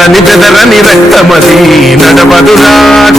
అదరని బెదరని రక్తమది నడవదురాట